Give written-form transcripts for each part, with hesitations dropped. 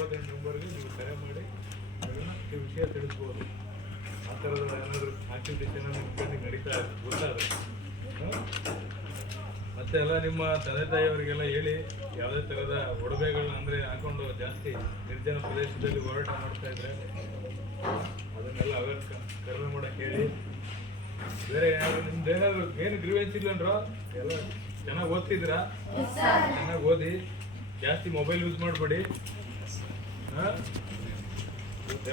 98 ನಂಬರ್ಗೆ ನೀವು ಕರೆ ಮಾಡಿ ಅದನ್ನು ಈ ವಿಷಯ ತಿಳಿಸ್ಬೋದು. ಆ ಥರದ ಏನಾದರೂ ಆಕ್ಟಿವಿಟೀಸ್ ಏನಾದರೂ ನಿಮ್ಮ ನಡೀತಾ ಗೊತ್ತಾದರೆ ಮತ್ತೆ ಎಲ್ಲ ನಿಮ್ಮ ತಂದೆ ತಾಯಿಯವರಿಗೆಲ್ಲ ಹೇಳಿ ಯಾವುದೇ ಥರದ ಒಡವೆಗಳನ್ನ ಅಂದರೆ ಹಾಕೊಂಡು ಜಾಸ್ತಿ ನಿರ್ಜನ ಪ್ರದೇಶದಲ್ಲಿ ಹೋರಾಟ ಮಾಡ್ತಾ ಇದ್ರೆ ಅದನ್ನೆಲ್ಲ ಅವೇರ್ ಕಡಿಮೆ ಮಾಡೋಕ್ಕೆ ಹೇಳಿ. ಬೇರೆ ಏನಾದರೂ ನಿಮ್ದು ಏನಾದರೂ ಏನು ಗ್ರೀವೆನ್ಸ್ ಇಲ್ಲಂಡ್ರೋ ಎಲ್ಲ ಚೆನ್ನಾಗಿ ಓದ್ತಿದ್ದೀರಾ, ಚೆನ್ನಾಗಿ ಓದಿ, ಜಾಸ್ತಿ ಮೊಬೈಲ್ ಯೂಸ್ ಮಾಡಬೇಡಿ.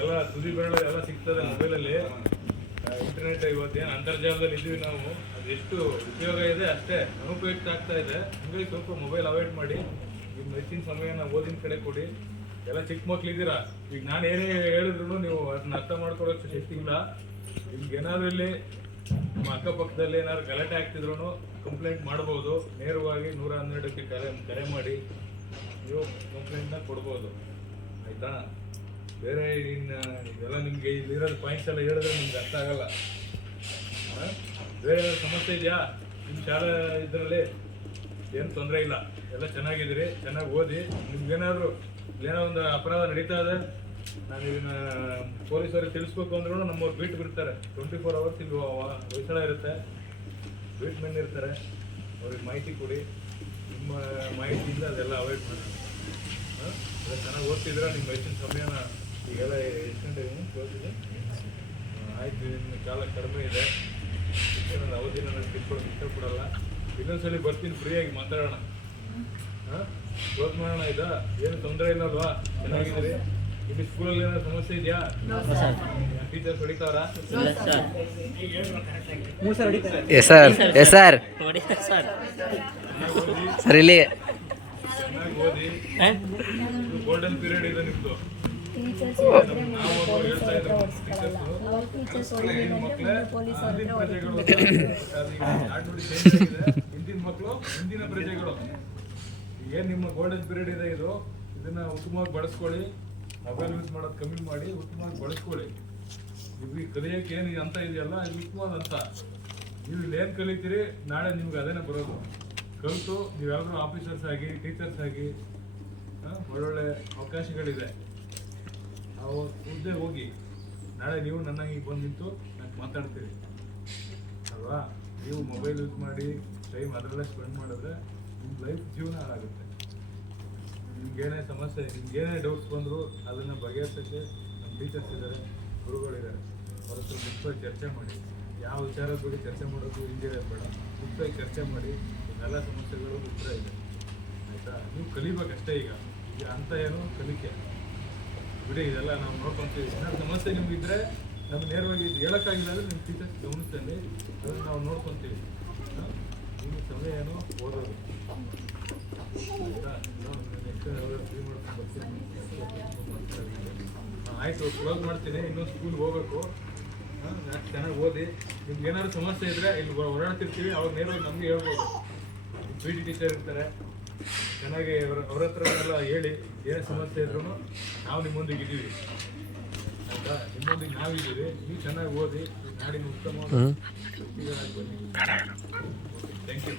ಎಲ್ಲ ತುದಿ ಬೆರಳು ಎಲ್ಲ ಸಿಗ್ತದೆ ಮೊಬೈಲಲ್ಲಿ. ಇಂಟರ್ನೆಟ್ ಇವತ್ತೇನು ಅಂತರ್ಜಾಲದಲ್ಲಿ ಇದ್ದೀವಿ ನಾವು, ಅದು ಎಷ್ಟು ಉಪಯೋಗ ಇದೆ ಅಷ್ಟೇ ಅನುಪಯುಕ್ತ ಆಗ್ತಾ ಇದೆ. ಹಂಗಾಗಿ ಸ್ವಲ್ಪ ಮೊಬೈಲ್ ಅವಾಯ್ಡ್ ಮಾಡಿ, ನಿಮ್ಮ ಹೆಚ್ಚಿನ ಸಮಯನ ಓದಿನ ಕಡೆ ಕೊಡಿ. ಎಲ್ಲ ಚಿಕ್ಕ ಮಕ್ಳಿದ್ದೀರಾ, ಈಗ ನಾನು ಏನೇ ಹೇಳಿದ್ರು ನೀವು ಅದನ್ನ ಅರ್ಥ ಮಾಡ್ಕೊಳ್ಳೋಷ್ಟು ಶಕ್ತಿ ಇಲ್ಲ. ನಿಮ್ಗೆ ಏನಾದರೂ ಇಲ್ಲಿ ನಿಮ್ಮ ಅಕ್ಕಪಕ್ಕದಲ್ಲಿ ಏನಾದ್ರು ಗಲಾಟೆ ಆಗ್ತಿದ್ರು ಕಂಪ್ಲೇಂಟ್ ಮಾಡ್ಬೋದು. ನೇರವಾಗಿ 112ಕ್ಕೆ ಕರೆ ಮಾಡಿ ನೀವು ಕಂಪ್ಲೇಂಟ್ನ ಕೊಡ್ಬೋದು, ಆಯಿತಾ? ಬೇರೆ ಇದೆಲ್ಲ ನಿಮಗೆ ಇಲ್ಲಿರೋದು ಪಾಯಿಂಟ್ಸ್ ಎಲ್ಲ ಹೇಳಿದ್ರೆ ನಿಮ್ಗೆ ಅರ್ಥ ಆಗಲ್ಲ. ಬೇರೆ ಸಮಸ್ಯೆ ಇದೆಯಾ ನಿಮ್ಮ ಶಾಲೆ ಇದರಲ್ಲಿ? ಏನು ತೊಂದರೆ ಇಲ್ಲ, ಎಲ್ಲ ಚೆನ್ನಾಗಿದ್ದೀರಿ, ಚೆನ್ನಾಗಿ ಓದಿ. ನಿಮ್ಗೇನಾದರೂ ಏನೋ ಒಂದು ಅಪರಾಧ ನಡೀತಾ ಇದೆ, ನಾನು ಇದನ್ನ ಪೊಲೀಸವ್ರಿಗೆ ತಿಳಿಸ್ಬೇಕು ಅಂದ್ರೂ ನಮ್ಮವ್ರು ಬೀಟ್ ಬಿಡ್ತಾರೆ. 24 hours ಇಲ್ಲಿ ಹೊಯ್ಸಳ ಇರುತ್ತೆ, ಬೀಟ್ ಮೆನ್ ಇರ್ತಾರೆ, ಅವ್ರಿಗೆ ಮಾಹಿತಿ ಕೊಡಿ. ನಿಮ್ಮ ಮಾಹಿತಿಯಿಂದ ಅದೆಲ್ಲ ಅವಾಯ್ಡ್ ಮಾಡಿ. ಅದನ್ನು ಚೆನ್ನಾಗಿ ಓದ್ತಿದ್ರೆ ನಿಮ್ಮ ಹೆಚ್ಚಿನ ಸಮಯನ ಈಗೆಲ್ಲ ಎಷ್ಟು ಗಂಟೆಗೆ ಓದಿದೆ ಆಯಿತು, ಇನ್ನು ಕಾಲ ಕಡಿಮೆ ಇದೆ, ನನ್ನ ಅವಧಿನ ನಾನು ಕಿತ್ಕೊಳ್ಳೋಕೆ ಇಷ್ಟಪಡಲ್ಲ. ಇನ್ನೊಂದ್ಸಲಿ ಬರ್ತೀನಿ, ಫ್ರೀಯಾಗಿ ಮಾತಾಡೋಣ. ಕ್ಲೋಸ್ ಮಾಡೋಣ, ಇದಾ ಏನು ತೊಂದರೆ ಇಲ್ಲಲ್ವಾ? ಚೆನ್ನಾಗಿದ್ದೀರಿ? ಇಲ್ಲಿ ಸ್ಕೂಲಲ್ಲಿ ಏನಾದ್ರು ಸಮಸ್ಯೆ ಇದೆಯಾ? ಟೀಚರ್ಸ್ ಹೊಡಿತಾವ್ರಾ? ಚೆನ್ನಾಗಿ ಓದಿ. ಗೋಲ್ಡನ್ ಪೀರಿಯಡ್ ಇದೆ ನಿಮ್ದು. ನಾವು ಹೇಳ್ತಾ ಇದ್ರು ಹಿಂದಿನ ಪ್ರಜೆಗಳು, ಹಿಂದಿನ ಮಕ್ಕಳು ಹಿಂದಿನ ಪ್ರಜೆಗಳು. ಏನು ನಿಮ್ಮ ಗೋಲ್ಡನ್ ಪೀರಿಯಡ್ ಇದೆ, ಇದನ್ನ ಉತ್ತಮವಾಗಿ ಬಳಸ್ಕೊಳ್ಳಿ. ಮೊಬೈಲ್ ಯೂಸ್ ಮಾಡೋದು ಕಮ್ಮಿ ಮಾಡಿ ಉತ್ತಮವಾಗಿ ಬಳಸ್ಕೊಳ್ಳಿ. ನೀವು ಕಲಿಯೋಕೆ ಏನು ಅಂತ ಇದೆಯಲ್ಲ, ಇದು ಉತ್ತಮವಾದ ಅಂತ. ನೀವು ಇಲ್ಲಿ ಏನು ಕಲಿತೀರಿ ನಾಳೆ ನಿಮ್ಗೆ ಅದೇನೇ ಬರೋದು. ಕಲಿತು ನೀವೆಲ್ಲರೂ ಆಫೀಸರ್ಸ್ ಆಗಿ, ಟೀಚರ್ಸ್ ಆಗಿ ಒಳ್ಳೊಳ್ಳೆ ಅವಕಾಶಗಳಿದೆ. ನಾವು ಹುದ್ದೆ ಹೋಗಿ ನಾಳೆ ನೀವು ನನಗೆ ಬಂದು ನಿಂತು ನಾನು ಮಾತಾಡ್ತೀರಿ ಅಲ್ವಾ? ನೀವು ಮೊಬೈಲ್ ಯೂಸ್ ಮಾಡಿ ಟೈಮ್ ಅದರಲ್ಲೇ ಸ್ಪೆಂಡ್ ಮಾಡಿದ್ರೆ ನಿಮ್ಮ ಲೈಫ್ ಜೀವನ ಹಾಳಾಗುತ್ತೆ. ನಿಮ್ಗೇನೇ ಸಮಸ್ಯೆ, ನಿಮ್ಗೇನೇ ಡೌಟ್ಸ್ ಬಂದರೂ ಅದನ್ನು ಬಗೆಹರಿಸೋಕ್ಕೆ ನಮ್ಮ ಟೀಚರ್ಸ್ ಇದ್ದಾರೆ, ಗುರುಗಳಿದ್ದಾರೆ. ಅವ್ರ ಹತ್ರ ಮುಖ್ಯವಾಗಿ ಚರ್ಚೆ ಮಾಡಿ. ಯಾವ ವಿಚಾರದ ಬಗ್ಗೆ ಚರ್ಚೆ ಮಾಡೋದು ಇಂಜಿನಿಯರ್ ಬೇಡ, ಮುಖ್ಯವಾಗಿ ಚರ್ಚೆ ಮಾಡಿ. ಎಲ್ಲ ಸಮಸ್ಯೆಗಳು ಉತ್ತರ ಇದೆ, ಆಯಿತಾ? ನೀವು ಕಲಿಬೇಕಷ್ಟೇ. ಈಗ ಅಂತ ಏನು ಕಲಿಕೆ ಬಿಡಿ, ಇದೆಲ್ಲ ನಾವು ನೋಡ್ಕೊತೀವಿ. ಏನಾದ್ರು ಸಮಸ್ಯೆ ನಿಮ್ಗಿದ್ರೆ ನಮ್ಗೆ ನೇರವಾಗಿ ಇದು ಹೇಳೋಕ್ಕಾಗಿಲ್ಲ ಅಂದರೆ ನಿಮ್ಮ ಟೀಚರ್ಸ್ ಗಮನಿಸ್ತೇನೆ, ಅದನ್ನು ನಾವು ನೋಡ್ಕೊತೀವಿ. ನಿಮ್ಮ ಸಮಯ ಏನು ಓದೋದು, ಆಯಿತಾ? ನೆಕ್ಸ್ಟ್ ಫ್ರೀ ಮಾಡ್ಕೊಂಡು ಬರ್ತೀನಿ. ಆಯಿತು, ಕ್ಲೋಸ್ ಮಾಡ್ತೀನಿ. ಇನ್ನೂ ಸ್ಕೂಲ್ಗೆ ಹೋಗ್ಬೇಕು. ಚೆನ್ನಾಗಿ ಓದಿ. ನಿಮ್ಗೆ ಏನಾದ್ರು ಸಮಸ್ಯೆ ಇದ್ದರೆ ಇಲ್ಲಿ ಓಡಾಡ್ತಿರ್ತೀವಿ, ಅವ್ರು ನೇರವಾಗಿ ನಮಗೆ ಹೇಳ್ಬೋದು. ಪಿ ಟಿ ಟೀಚರ್ ಇರ್ತಾರೆ, ಚೆನ್ನಾಗಿ ಅವ್ರ ಹತ್ರ ಎಲ್ಲ ಹೇಳಿ. ಏನೇ ಸಮಸ್ಯೆ ಇದ್ರೂ ನಾವು ನಿಮ್ಮೊಂದಿಗೆ ಇದ್ದೀವಿ, ಆಯಿತಾ? ನಿಮ್ಮೊಂದಿಗೆ ನಾವಿದ್ದೀವಿ. ನೀವು ಚೆನ್ನಾಗಿ ಓದಿ, ನಾಡಿನ ಉತ್ತಮ ವ್ಯಕ್ತಿಗಳಾಗಿ ಬನ್ನಿ. Thank you.